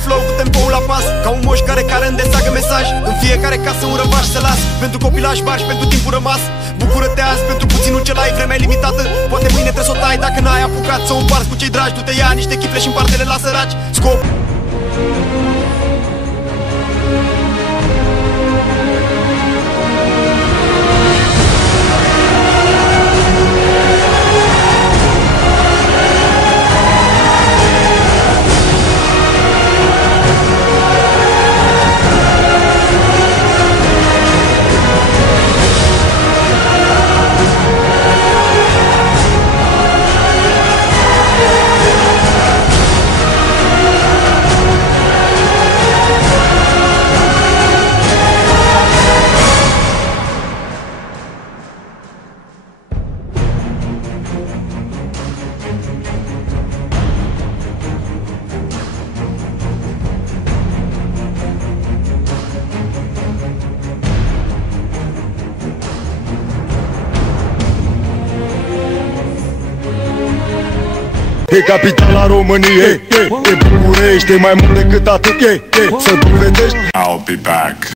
în flow cu tempoul la pas, ca un moș care îndesagă mesaj. În fiecare casă un răvaș să las, pentru copilaj bași, pentru timpul rămas. Bucură-te azi pentru puținul ce ai, vremea limitată. Poate mâine trebuie să o tai dacă n-ai apucat să o împarți cu cei dragi. Du-te, ia niște chifle și împarte-le la săraci. Scop. E capitala României, e București, e mai mult decât atât, să dovedești. I'll be back.